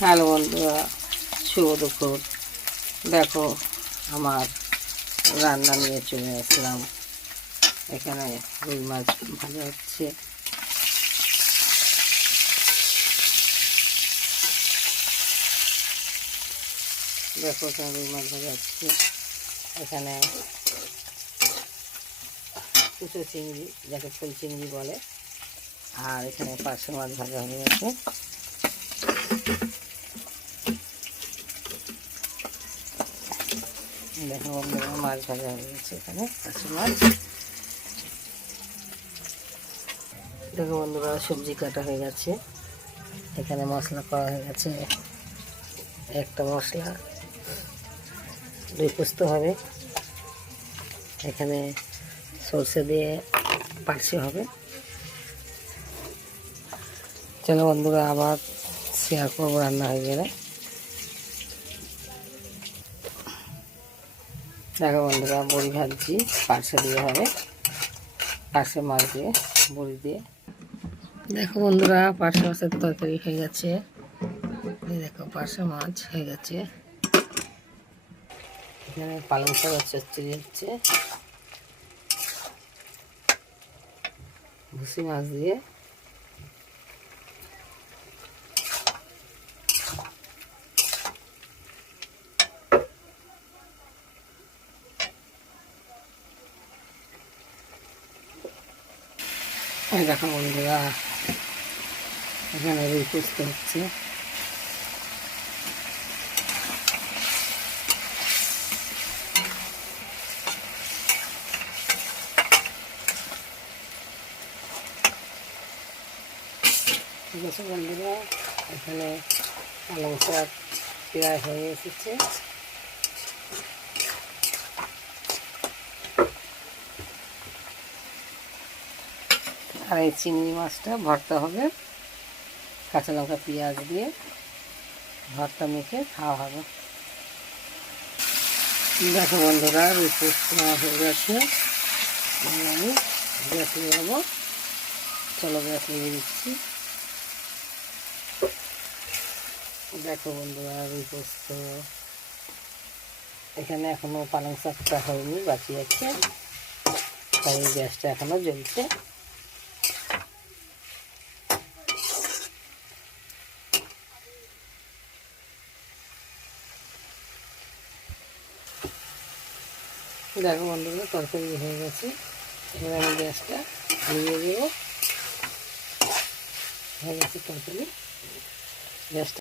Hello বন্ধুরা, শুভ দুপুর। দেখো আমার রান্না নিয়ে চলে আসলাম। এখানে রুই মাছ ভাজা হচ্ছে। দেখো এখানে রুই মাছ ভাজা হচ্ছে। এখানে কুচো চিংড়ি, যাকে ফুল চিংড়ি বলে, আর এখানে পার্শে মাছ ভাজা হয়ে গেছে। দেখো বন্ধুরা, মাছ ভাজা হয়ে গেছে। এখানে পার্শে মাছ। দেখো বন্ধুরা, সবজি কাটা হয়ে গেছে। এখানে মশলা করা হয়ে গেছে। একটা মশলা দই পোস্ত হবে। এখানে সরষে দিয়ে পার্শে হবে। চলো বন্ধুরা, আবার শেয়ার করবো রান্না হয়ে গেলে। দেখো বন্ধুরা, বড়ি ভাজছি, পার্শে দিয়ে হবে। পার্শে মাছ দিয়ে, বড়ি দিয়ে। দেখো বন্ধুরা, পার্শে মাছের তরকারি হয়ে গেছে। এই দেখো পার্শে মাছ হয়ে গেছে। এখানে পালং শাকের চচ্চড়ি হচ্ছে ভুসি মাছ দিয়ে। এই দেখো বন্ধুরা, এখানে রুই পোস্ত হচ্ছে। ঠিক আছে বন্ধুরা, এখানে পালং শাক প্রায় হয়ে এসেছে। আর এই চিংড়ি মাছটা ভর্তা হবে, কাঁচা লঙ্কা পেঁয়াজ দিয়ে ভর্তা মেখে খাওয়া হবে। দেখো বন্ধুরা, রুই পোস্ত হয়ে গেছে। আমি গ্যাস লাগাবো। চলো গ্যাস লাগিয়ে দিচ্ছি। দেখো বন্ধুরা, রুই পোস্ত। এখানে এখনো পালং শাকটা হয়নি, বাকি আছে, তাই গ্যাসটা এখনো জ্বলছে। দেখো বন্ধুরা, তরকারি হয়ে গেছে। এবার আমি গ্যাসটা নিয়ে দেবো। হয়ে গেছে তরকারি, গ্যাসটা